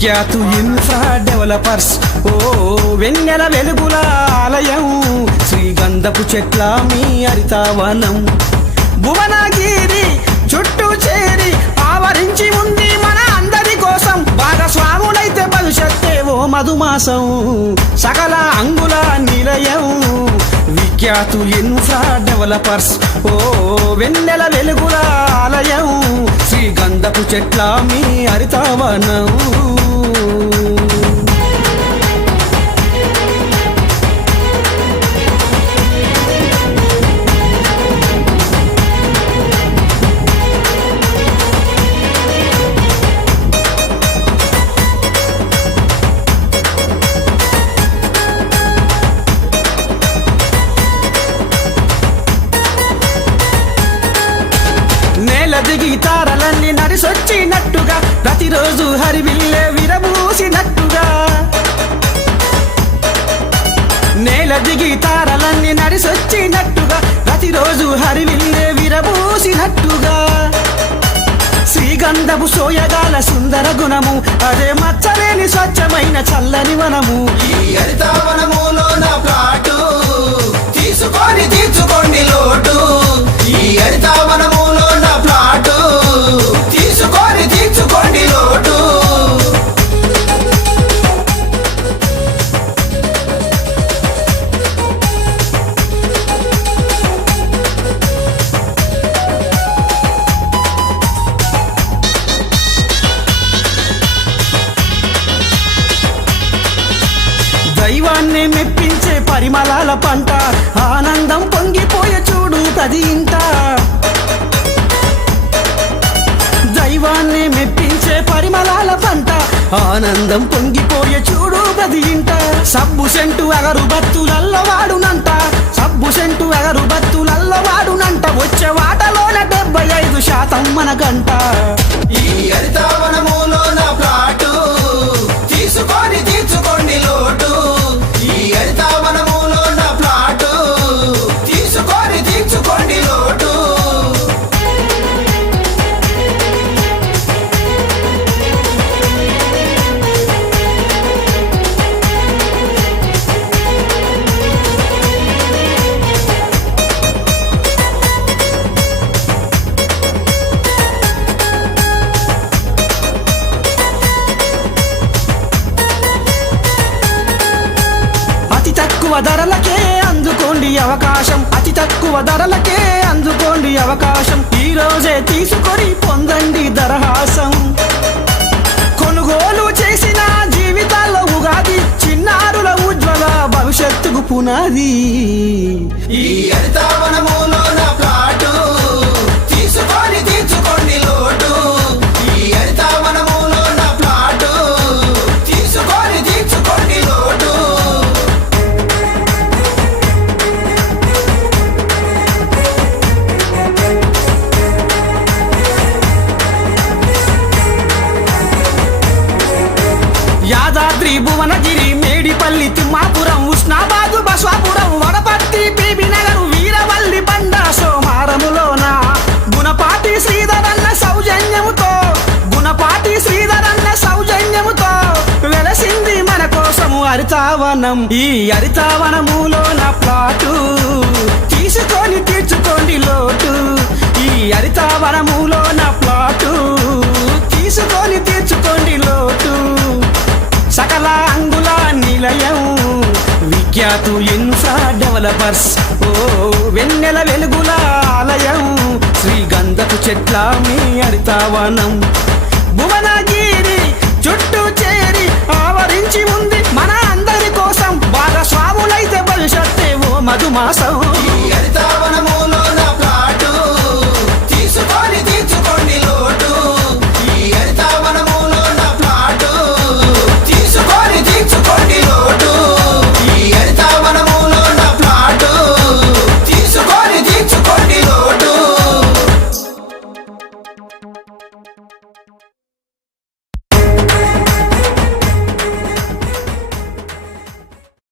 విఖ్యాతు infra developers ఓ వెన్నెల వెలుగుల ఆలయం శ్రీగంధపు చెట్ల మీ హరితావనం భువనగిరి చుట్టూ చేరి ఆవరించి ఉంది మన అందరి కోసం భాగస్వాములైతే భవిష్యత్తే ఓ మధుమాసం సకల అంగుల నిలయం విఖ్యాతు ఇన్ఫ్రా డెవలపర్స్ ఓ వెన్నెల వెలుగుల ఆలయం శ్రీగంధపు చెట్ల మీ హరితావనం దిగి తారలన్నీ నడిసొచ్చినట్టుగా ప్రతిరోజు హరివిల్లే విరబూసినట్టుగా నేల దిగి తారలన్నీ నడిసొచ్చినట్టుగా ప్రతిరోజు హరివిల్లే విరబూసినట్టుగా శ్రీగంధపు సోయగాల సుందర గుణము అదే మచ్చలేని స్వచ్ఛమైన చల్లని వనము ఈ హరితావనములో నా ప్లాటు తీసుకొని తీర్చుకోండి లోటు ఈ హరితావనములో నా ప్లాటు తీసుకొని తీర్చుకోండి లోటు దైవాన్ని మెప్పించే పరిమళాల పంట ఆనందం పొంగిపోయే చూడు ప్రతి ఇంట దైవాన్ని మెప్పించే పరిమళాల పంట ఆనందం పొంగిపోయే చూడు ప్రతి ఇంట సబ్బు సెంటు అగరు బత్తులల్లో వాడునంట సబ్బు సెంటు అగరు బత్తులల్లో వాడునంట వచ్చే వాటలోన 75% మనకంట ఈ హరితావనములో నా ప్లాటు తీసుకొని తీర్చుకోండి లోటు ఈ హరితావనములో నా ప్లాటు తీసుకొని తీర్చుకోండి లోటు అతి తక్కువ ధరలకే అందుకోండి అవకాశం అతి తక్కువ ధరలకే అందుకోండి అవకాశం ఈ రోజే తీసుకొని పొందండి దరహాసం కొనుగోలు చేసిన జీవితాల్లో ఉగాది చిన్నారుల ఉజ్వల భవిష్యత్తుకు పునాది ఈ హరితావనములో నా ప్లాటు తీసుకొని తీర్చుకోండి లోటు ఈ హరితావనములో నా ప్లాటు తీసుకొని తీర్చుకోండి లోటు యాదాద్రి భువనగిరి మేడిపల్లి తిమ్మాపురం ఉస్నాబాదు బస్వాపురం వడపర్తి బీబీ నగరు వీరవల్లి బండ సోమారములోన గుణపాటి శ్రీధరన్న సౌజన్యముతో గుణపాటి శ్రీధరన్న సౌజన్యముతో వెలసింది మన కోసము హరితావనం ఈ హరితావనములో నా ప్లాటు తీసుకొని తీర్చుకోండి లోటు ఈ హరితావనములో నా ప్లాటు తీసుకొని తీర్చుకోండి లోటు సకల అంగుల నిలయం విఖ్యాతు ఇన్ఫ్రా డెవలపర్స్ ఓ వెన్నెల వెలుగుల ఆలయం శ్రీగంధపు చెట్ల మీ హరితావనం భువనగిరి